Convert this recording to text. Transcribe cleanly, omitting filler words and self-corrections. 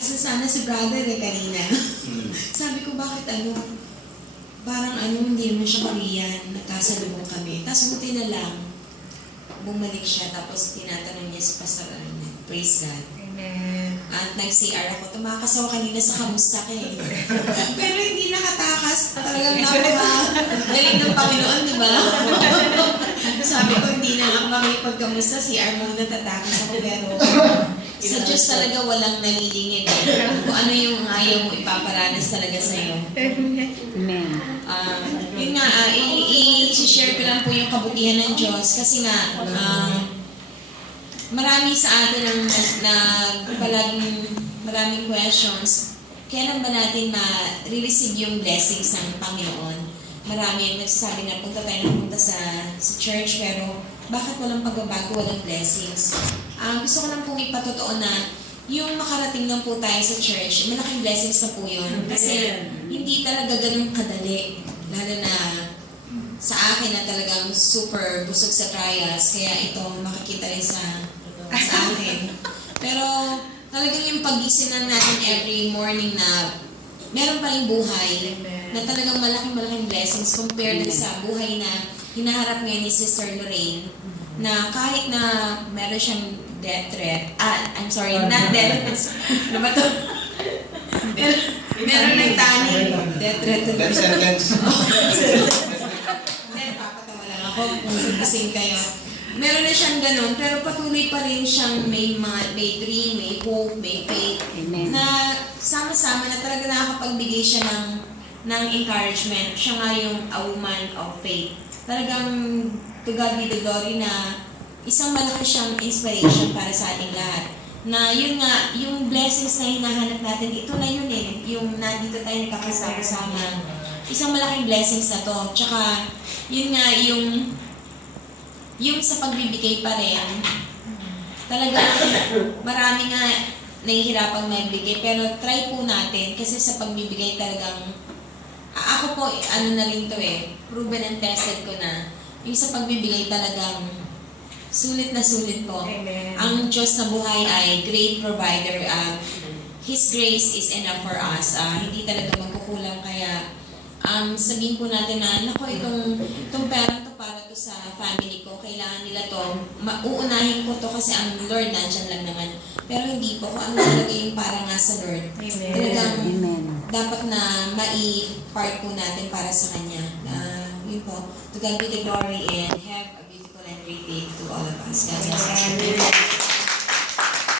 Sana si brother kanina. Sabi ko, bakit parang hindi naman siya Korean, nagkasalubong kami. Tapos buti na lang, bumalik siya, tapos tinatanong niya si Pastor praise God. Amen. At nag-CR ako, tumakas ako kanina sa kamusta ka eh. Pero hindi nakatakas, talagang napaka-galing ng Panginoon, di ba? Sabi ko, hindi na lang kami pagkamusta, CR muna tatakas ako, pero sa Diyos talaga walang nalilingin eh. Kung ano yung ayaw mo ipaparanas talaga sa'yo. Amen. Yun nga, i-share ko lang po yung kabutihan ng Diyos kasi nga, marami sa atin ang maraming questions. Kailan ba natin ma-receive yung blessings ng Panginoon? Marami ang nagsasabi na punta sa church, pero bakit walang pagbabago, walang blessings? Gusto ko lang pong ipatotoo na yung makarating lang po tayo sa church, malaking blessings na po yun. Kasi hindi talaga ganun kadali. Lalo na sa akin na talagang super busog sa trials, kaya ito makikita rin sa akin. Pero talagang yung pagising na natin every morning na meron pa rin buhay, na talagang malaking blessings compared sa buhay na hinaharap ngayon ni Sister Lorraine, na kahit na meron siyang death threat, not death threat, ano ba ito? Meron nagtani, death threat. Death sentence. Papatawa lang ako kung sising kayo. Meron na siyang ganun, pero patuloy pa rin siyang may dream, may hope, may faith. Amen. Na sama-sama na talaga nakakapagbigay siya ng encouragement. Siya nga yung a woman of faith. Talagang to God be the glory na isang malaki siyang inspiration para sa ating lahat. Na yun nga, yung blessings na hinahanap natin, ito na yun eh. Yung nandito tayo nakakasama-sama. Isang malaking blessings na to. Tsaka, yun nga, yung sa pagbibigay pa rin, talaga marami nga nahihirapang magbigay, pero try po natin kasi sa pagbibigay talagang, ako po, na rin to eh, proven and tested ko na, yung sa pagbibigay talagang sulit na sulit po. Amen. Ang Diyos na buhay ay great provider. His grace is enough for us. Hindi talaga magkukulang, kaya sabihin po natin na, naku, itong perang to para to sa family ko, kailangan nila to, uunahin ko to kasi ang Lord nandyan lang naman. Pero hindi po, kung ano talaga yung para nga sa Lord. Amen. Talagang Amen. dapat na mai-part po natin para sa Kanya. Yun po, to God be the glory and have a beautiful and great day to all of us. God bless you.